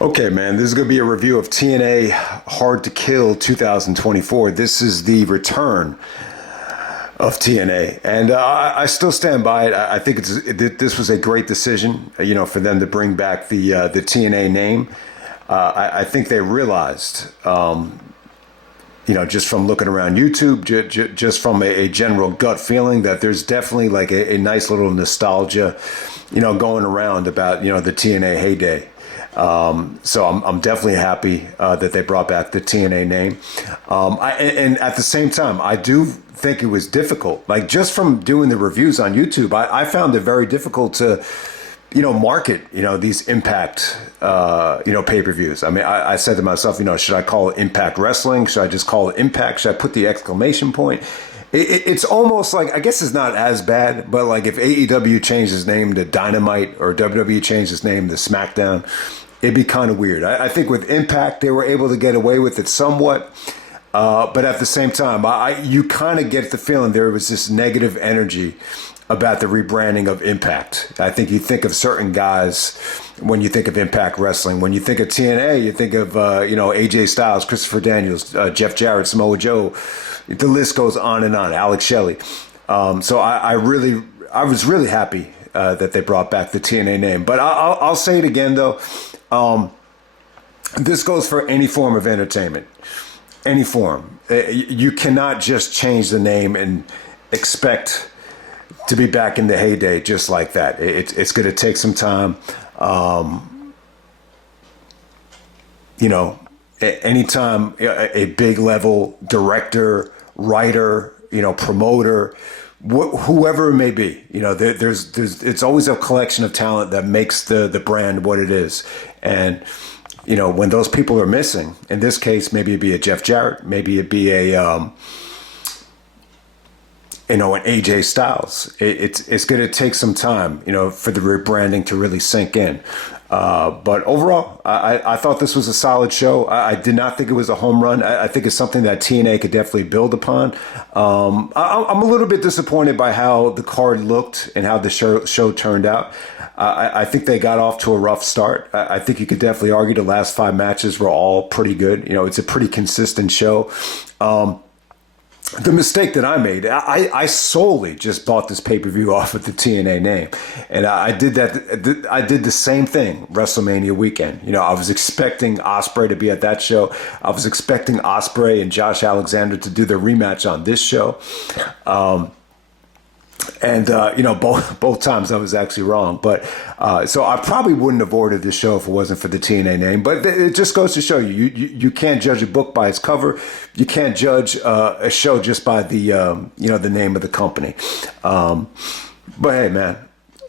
Okay, man, this is going to be a review of TNA Hard to Kill 2024. This is the return of TNA, and I still stand by it. I think this was a great decision, for them to bring back the TNA name. I think they realized, just from looking around YouTube, just from a general gut feeling, that there's definitely like a nice little nostalgia, going around about the TNA heyday. So I'm definitely happy that they brought back the TNA name. And at the same time, I do think it was difficult. Like, just from doing the reviews on YouTube, I found it very difficult to, market, these Impact, pay-per-views. I mean, I said to myself, should I call it Impact Wrestling? Should I just call it Impact? Should I put the exclamation point? It's almost like, I guess it's not as bad, but like if AEW changed its name to Dynamite or WWE changed its name to SmackDown, it'd be kind of weird. I think with Impact, they were able to get away with it somewhat. But at the same time, you kind of get the feeling there was this negative energy about the rebranding of Impact. I think you think of certain guys when you think of Impact Wrestling. When you think of TNA, you think of, AJ Styles, Christopher Daniels, Jeff Jarrett, Samoa Joe. The list goes on and on. Alex Shelley. So I was really happy that they brought back the TNA name. But I'll say it again, though. This goes for any form of entertainment. Any form. You cannot just change the name and expect to be back in the heyday just like that. It's going to take some time. Anytime a big level director, writer, promoter, whoever it may be, there's it's always a collection of talent that makes the brand what it is. And when those people are missing, in this case, maybe it'd be a Jeff Jarrett, maybe it'd be an AJ Styles. It's going to take some time, for the rebranding to really sink in. But overall, I thought this was a solid show. I did not think it was a home run. I think it's something that TNA could definitely build upon. I'm a little bit disappointed by how the card looked and how the show turned out. I think they got off to a rough start. I think you could definitely argue the last 5 matches were all pretty good. It's a pretty consistent show. The mistake that I made, I solely just bought this pay-per-view off of the TNA name. And I did that. I did the same thing WrestleMania weekend. I was expecting Ospreay to be at that show. I was expecting Ospreay and Josh Alexander to do their rematch on this show. Both times I was actually wrong. But so I probably wouldn't have ordered this show if it wasn't for the TNA name. But it just goes to show you can't judge a book by its cover. You can't judge a show just by the the name of the company. But hey, man,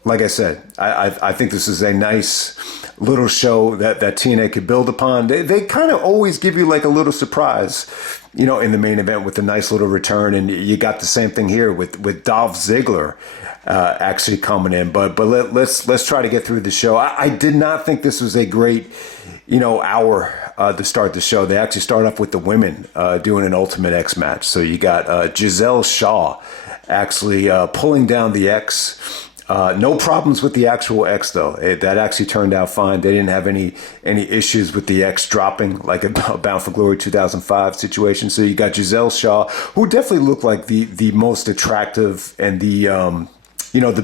like I said, I think this is a nice little show that TNA could build upon. They kind of always give you like a little surprise, in the main event with a nice little return. And you got the same thing here with Dolph Ziggler actually coming in. But let's try to get through the show. I did not think this was a great, hour to start the show. They actually start off with the women doing an Ultimate X match. So you got Giselle Shaw actually pulling down the X. No problems with the actual X, though. That actually turned out fine. They didn't have any issues with the X dropping, like a Bound for Glory 2005 situation. So you got Giselle Shaw, who definitely looked like the most attractive and the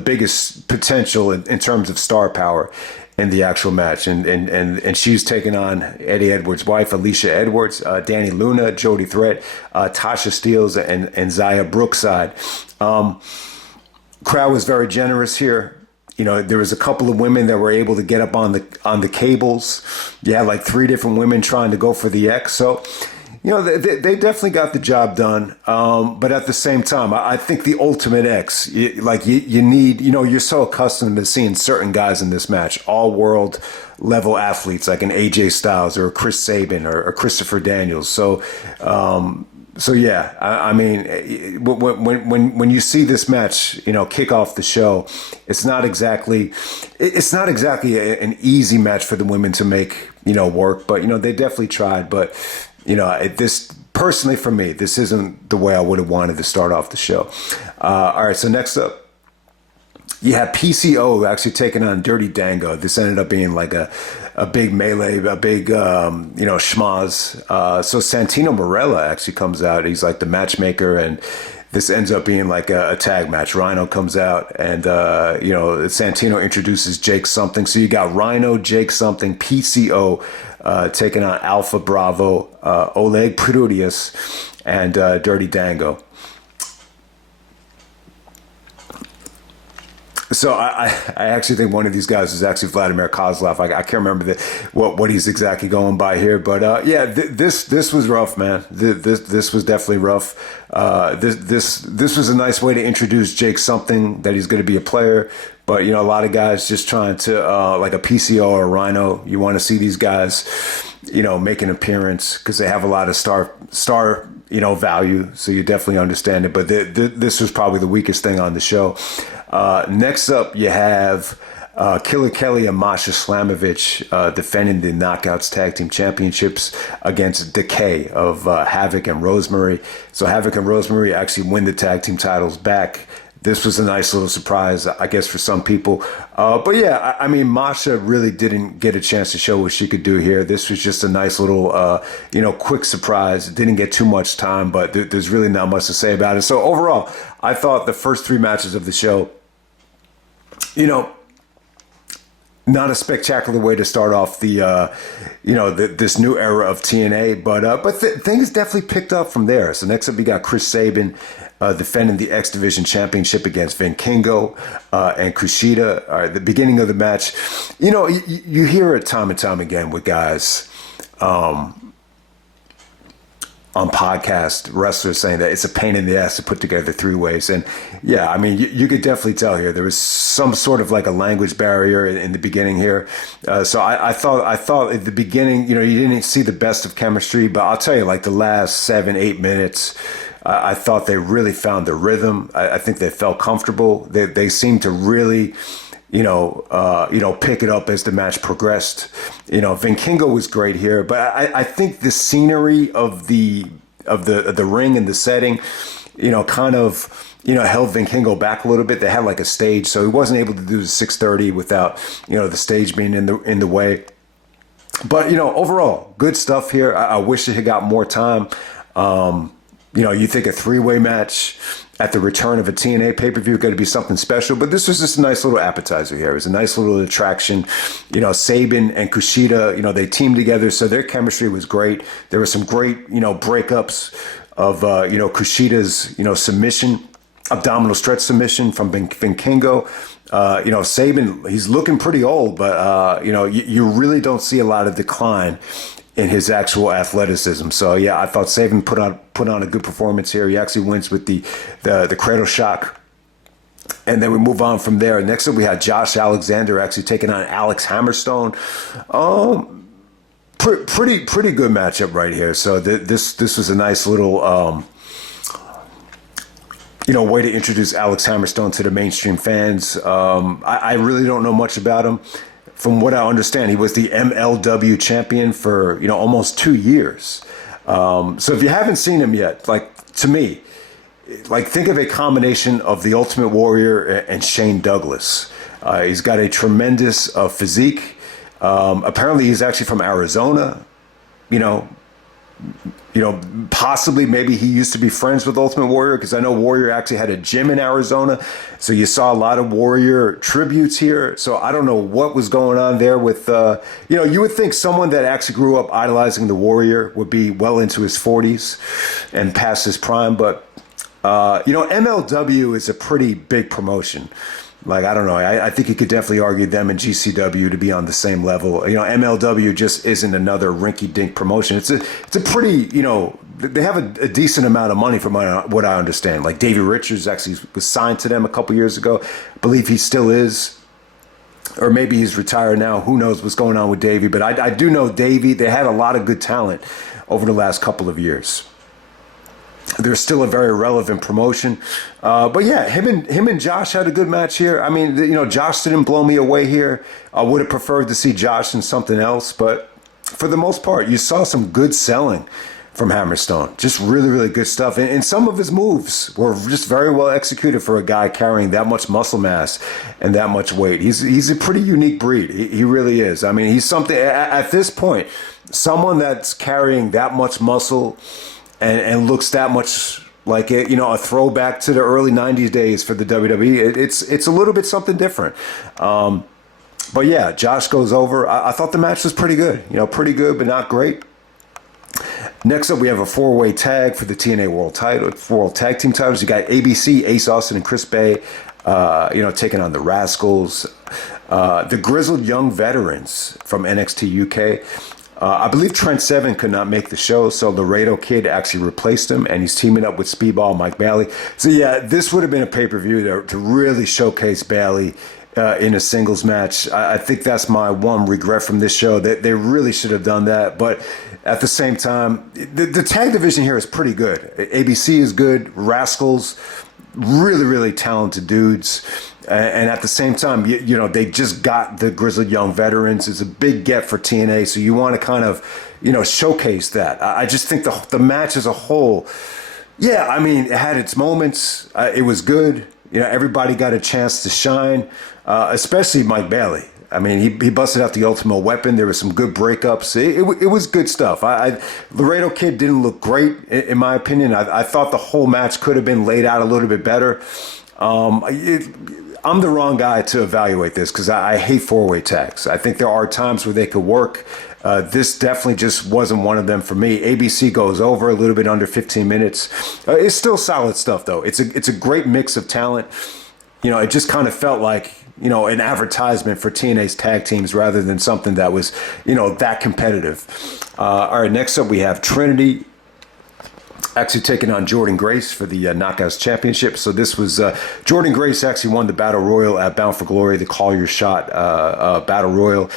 biggest potential in terms of star power in the actual match. And she's taking on Eddie Edwards' wife, Alicia Edwards, Danny Luna, Jody Threat, Tasha Steelz, and Zaya Brookside. Crowd was very generous here. There was a couple of women that were able to get up on the cables. You had like 3 different women trying to go for the X. So, they definitely got the job done. But at the same time, I think the Ultimate X, you need, you're so accustomed to seeing certain guys in this match, all world level athletes like an AJ Styles or a Chris Sabin or Christopher Daniels. So, yeah, I mean, when you see this match, kick off the show, it's not exactly an easy match for the women to make, work. But they definitely tried. But this personally for me, this isn't the way I would have wanted to start off the show. All right, so next up, You had PCO actually taking on Dirty Dango. This ended up being like a big melee, a big, schmaz. So Santino Marella actually comes out. He's like the matchmaker, and this ends up being like a tag match. Rhino comes out, and, Santino introduces Jake Something. So you got Rhino, Jake Something, PCO taking on Alpha Bravo, Oleg Prudius, and Dirty Dango. So I actually think one of these guys is actually Vladimir Kozlov. I can't remember what he's exactly going by here, but this was rough, man. This was definitely rough. This was a nice way to introduce Jake Something, that he's going to be a player. But a lot of guys just trying to like a PCO or a Rhino. You want to see these guys, make an appearance because they have a lot of star value. So you definitely understand it. But this was probably the weakest thing on the show. Next up, you have Killer Kelly and Masha Slamovich defending the Knockouts Tag Team Championships against Decay of Havoc and Rosemary. So Havoc and Rosemary actually win the tag team titles back. This was a nice little surprise, I guess, for some people. But yeah, I mean, Masha really didn't get a chance to show what she could do here. This was just a nice little, quick surprise. It didn't get too much time, but there's really not much to say about it. So overall, I thought the first three matches of the show, not a spectacular way to start off this new era of TNA, but things definitely picked up from there. So next up, you got Chris Sabin defending the X Division Championship against Vikingo and Kushida. At the beginning of the match, you hear it time and time again with guys on podcast wrestlers saying that it's a pain in the ass to put together three ways. And yeah, I mean, you could definitely tell here there was some sort of like a language barrier in the beginning here. So I thought at the beginning, you didn't see the best of chemistry, but I'll tell you, like the last 7-8 minutes, I thought they really found the rhythm. I think they felt comfortable. They seemed to really, pick it up as the match progressed. Vikingo was great here, but I think the scenery of the ring and the setting, kind of, held Vikingo back a little bit. They had like a stage, so he wasn't able to do the 630 without, the stage being in the way. But, overall, good stuff here. I wish it had got more time. You think a three-way match at the return of a TNA pay-per-view got to be something special, but this was just a nice little appetizer here. It was a nice little attraction. Sabin and Kushida, they teamed together, so their chemistry was great. There were some great, breakups of, Kushida's, submission, abdominal stretch submission from Vikingo. Sabin, he's looking pretty old, but, you really don't see a lot of decline in his actual athleticism. So yeah, I thought Sabin put on a good performance here. He actually wins with the cradle shock. And then we move on from there. Next up, we had Josh Alexander actually taking on Alex Hammerstone. Pretty good matchup right here. So this was a nice little way to introduce Alex Hammerstone to the mainstream fans. I really don't know much about him. From what I understand, he was the MLW champion for, almost 2 years. So if you haven't seen him yet, like, to me, like, think of a combination of the Ultimate Warrior and Shane Douglas. He's got a tremendous physique. Apparently he's actually from Arizona, possibly maybe he used to be friends with Ultimate Warrior, because I know Warrior actually had a gym in Arizona. So you saw a lot of Warrior tributes here. So I don't know what was going on there with, you would think someone that actually grew up idolizing the Warrior would be well into his 40s and past his prime. But, MLW is a pretty big promotion. Like, I don't know. I think you could definitely argue them and GCW to be on the same level. MLW just isn't another rinky-dink promotion. It's a pretty, they have a decent amount of money from what I understand. Like, Davey Richards actually was signed to them a couple years ago. I believe he still is. Or maybe he's retired now. Who knows what's going on with Davey. But I do know Davey, they had a lot of good talent over the last couple of years. They're still a very relevant promotion. But yeah, him and Josh had a good match here. I mean, Josh didn't blow me away here. I would have preferred to see Josh in something else. But for the most part, you saw some good selling from Hammerstone. Just really, really good stuff. And some of his moves were just very well executed for a guy carrying that much muscle mass and that much weight. He's a pretty unique breed. He really is. I mean, he's something at this point, someone that's carrying that much muscle and looks that much like it, a throwback to the early 90s days for the WWE. It's a little bit something different. But yeah, Josh goes over. I thought the match was pretty good. Pretty good, but not great. Next up, we have a 4-way tag for the TNA World Tag Team titles. You got ABC, Ace Austin, and Chris Bay, taking on the Rascalz. The Grizzled Young Veterans from NXT UK. I believe Trent Seven could not make the show, so Laredo Kid actually replaced him, and he's teaming up with Speedball Mike Bailey. So yeah, this would have been a pay-per-view to really showcase Bailey in a singles match. I think that's my one regret from this show. That they really should have done that, but at the same time, the tag division here is pretty good. ABC is good. Rascalz, really, really talented dudes. And at the same time, they just got the Grizzled Young Veterans. It's a big get for TNA, so you want to kind of, showcase that. I just think the match as a whole, yeah, I mean, it had its moments. It was good. Everybody got a chance to shine, especially Mike Bailey. I mean, he busted out the Ultimate Weapon. There were some good breakups. It was good stuff. Laredo Kid didn't look great, in my opinion. I thought the whole match could have been laid out a little bit better. I'm the wrong guy to evaluate this because I hate 4-way tags. I think there are times where they could work. This definitely just wasn't one of them for me. ABC goes over a little bit under 15 minutes. It's still solid stuff, though. It's a great mix of talent. It just kind of felt like, an advertisement for TNA's tag teams rather than something that was, that competitive. All right, next up we have Trinity actually taking on Jordynne Grace for the Knockouts Championship. So this was Jordynne Grace actually won the Battle Royal at Bound for Glory, the Call Your Shot Battle Royal.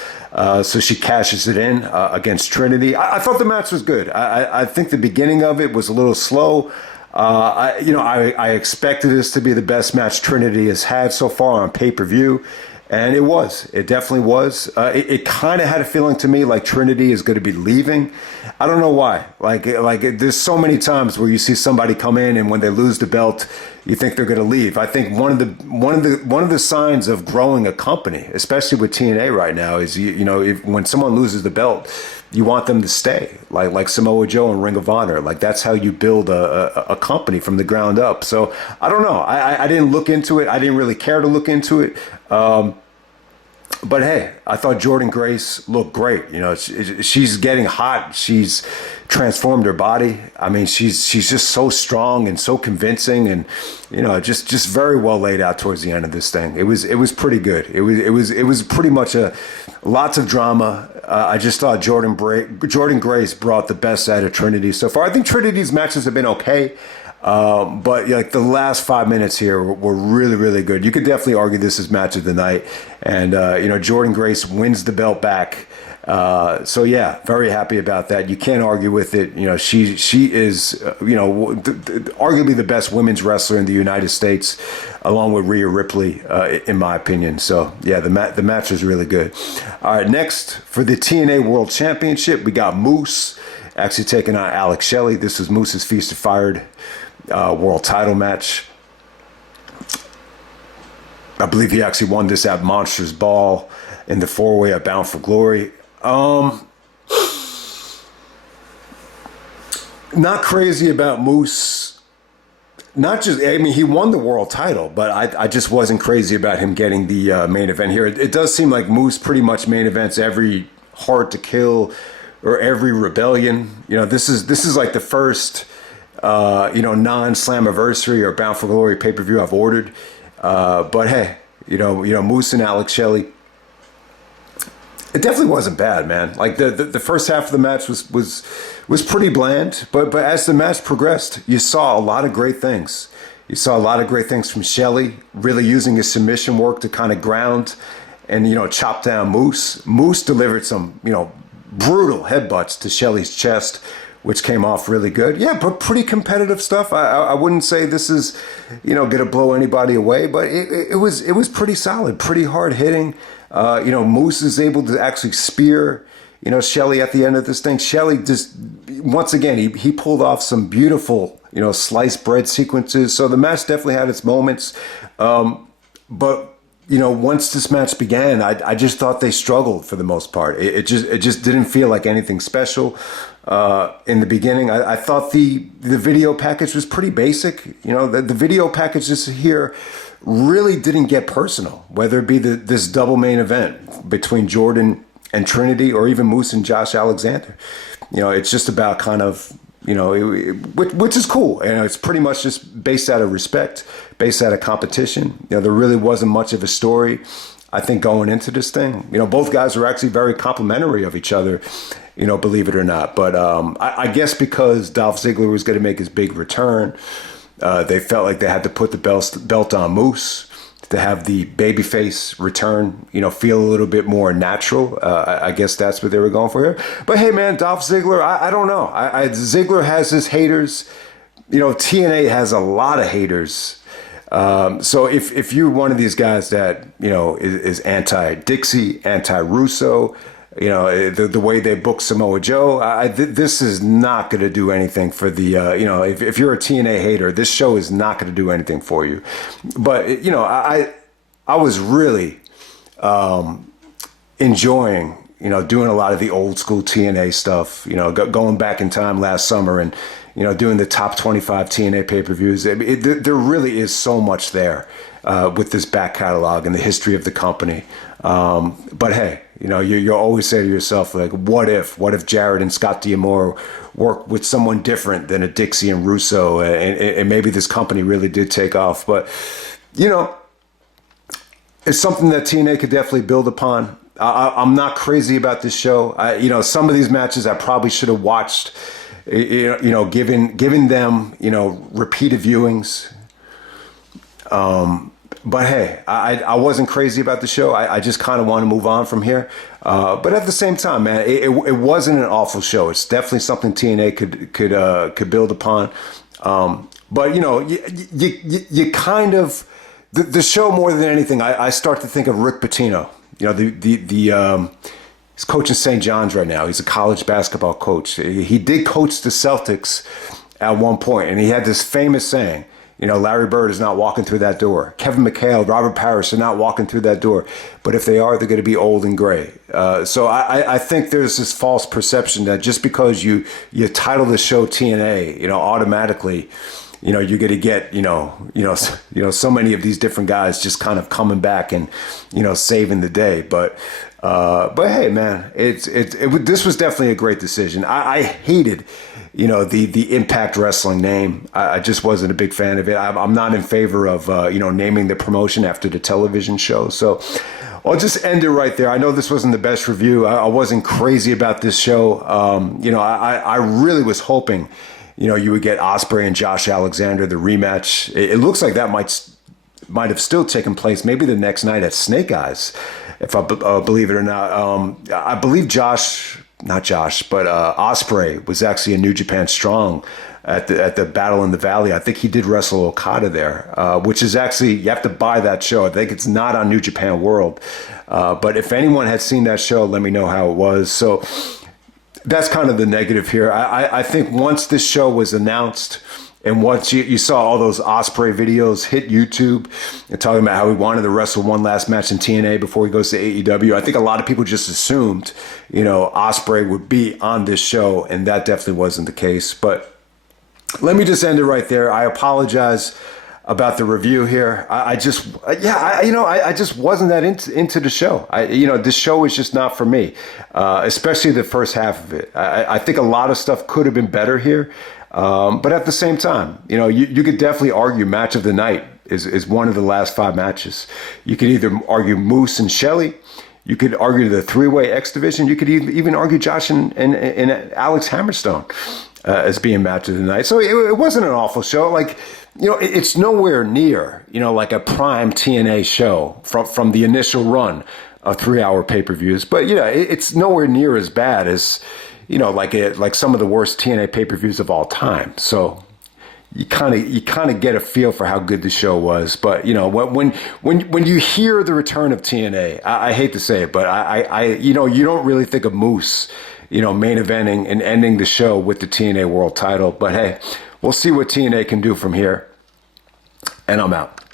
So she cashes it in against Trinity. I thought the match was good. I think the beginning of it was a little slow. I expected this to be the best match Trinity has had so far on pay-per-view. And it was. It definitely was. It kind of had a feeling to me like Trinity is going to be leaving. I don't know why. Like there's so many times where you see somebody come in and when they lose the belt, you think they're going to leave. I think one of the signs of growing a company, especially with TNA right now, is when someone loses the belt, you want them to stay. Like Samoa Joe and Ring of Honor. Like that's how you build a company from the ground up. So I don't know. I didn't look into it. I didn't really care to look into it. But hey, I thought Jordynne Grace looked great. She's getting hot. She's transformed her body. I mean, she's just so strong and so convincing, and just very well laid out towards the end of this thing. It was pretty good. It was pretty much lots of drama. I just thought Jordynne Grace brought the best out of Trinity so far. I think Trinity's matches have been okay. But the last 5 minutes here were really, really good. You could definitely argue this is match of the night. And, Jordynne Grace wins the belt back. So yeah, very happy about that. You can't argue with it. She is, arguably the best women's wrestler in the United States, along with Rhea Ripley, in my opinion. So yeah, the match was really good. All right, next for the TNA World Championship, we got Moose actually taking on Alex Shelley. This was Moose's Feast of Fired world title match. I believe he actually won this at Monsters Ball in the 4-way at Bound for Glory. Not crazy about Moose. He won the world title, but I just wasn't crazy about him getting the main event here. It does seem like Moose pretty much main events every Hard to Kill or every Rebellion. This is like the first non-Slammiversary or Bound for Glory pay-per-view I've ordered. But hey, Moose and Alex Shelley, it definitely wasn't bad, man. Like the first half of the match was pretty bland, but as the match progressed, you saw a lot of great things. You saw a lot of great things from Shelley, really using his submission work to kind of ground and chop down Moose. Moose delivered some brutal headbutts to Shelley's chest, which came off really good. Yeah, but pretty competitive stuff. I wouldn't say this is, going to blow anybody away, but it was pretty solid, pretty hard hitting. Moose is able to actually spear Shelley at the end of this thing. Shelley just, once again, he pulled off some beautiful, sliced bread sequences. So the match definitely had its moments. But once this match began, I just thought they struggled for the most part. It just didn't feel like anything special in the beginning. I thought the video package was pretty basic. The video packages here really didn't get personal, whether it be this double main event between Jordynne and Trinity, or even Moose and Josh Alexander. It's just about kind of, which is cool. It's pretty much just based out of respect, based out of competition. There really wasn't much of a story, I think, going into this thing. Both guys were actually very complimentary of each other, believe it or not. But I guess because Dolph Ziggler was going to make his big return, they felt like they had to put the belt on Moose to have the babyface return, feel a little bit more natural. I guess that's what they were going for here. But hey, man, Dolph Ziggler, I don't know. Ziggler has his haters. TNA has a lot of haters. So if you're one of these guys that, is anti-Dixie, anti-Russo, the way they book Samoa Joe, this is not going to do anything for the, if you're a TNA hater, this show is not going to do anything for you. But, I was really enjoying, doing a lot of the old school TNA stuff, going back in time last summer and, doing the top 25 TNA pay-per-views. There really is so much there with this back catalog and the history of the company. But hey, you always say to yourself, like, what if Jarrett and Scott D'Amore worked with someone different than a Dixie and Russo, and maybe this company really did take off. But, it's something that TNA could definitely build upon. I'm not crazy about this show. Some of these matches I probably should have watched, given them, repeated viewings. But hey, I wasn't crazy about the show. I just kind of want to move on from here. But at the same time, man, it wasn't an awful show. It's definitely something TNA could build upon. But you kind of, the show more than anything, I start to think of Rick Pitino. He's coaching St. John's right now. He's a college basketball coach. He did coach the Celtics at one point, and he had this famous saying, Larry Bird is not walking through that door. Kevin McHale, Robert Parrish are not walking through that door. But if they are, they're going to be old and gray. So I think there's this false perception that just because you title the show TNA, automatically, you're going to get, so many of these different guys just kind of coming back and, saving the day. But hey, man, this was definitely a great decision. I hated, the Impact Wrestling name. I just wasn't a big fan of it. I'm not in favor of, naming the promotion after the television show. So I'll just end it right there. I know this wasn't the best review. I wasn't crazy about this show. I really was hoping, you would get Ospreay and Josh Alexander, the rematch. It looks like that might have still taken place maybe the next night at Snake Eyes, if I believe it or not. I believe Ospreay was actually in New Japan Strong at the Battle in the Valley. I think he did wrestle Okada there, which is actually, you have to buy that show. I think it's not on New Japan World. But if anyone had seen that show, let me know how it was. So that's kind of the negative here. I think once this show was announced, and once you saw all those Ospreay videos hit YouTube and talking about how he wanted to wrestle one last match in TNA before he goes to AEW, I think a lot of people just assumed, Ospreay would be on this show, and that definitely wasn't the case. But let me just end it right there. I apologize about the review here. I just wasn't that into the show. This show is just not for me, especially the first half of it. I think a lot of stuff could have been better here. But at the same time, you could definitely argue match of the night is one of the last 5 matches. You could either argue Moose and Shelley. You could argue the 3-way X Division. You could even argue Josh and Alex Hammerstone as being match of the night. So it wasn't an awful show. Like, it's nowhere near, like a prime TNA show from the initial run of 3-hour pay-per-views. But, it's nowhere near as bad as, like some of the worst TNA pay-per-views of all time. So, you kind of get a feel for how good the show was. But you know, when you hear the return of TNA, I hate to say it, but you know, you don't really think of Moose, you know, main eventing and ending the show with the TNA World Title. But hey, we'll see what TNA can do from here. And I'm out.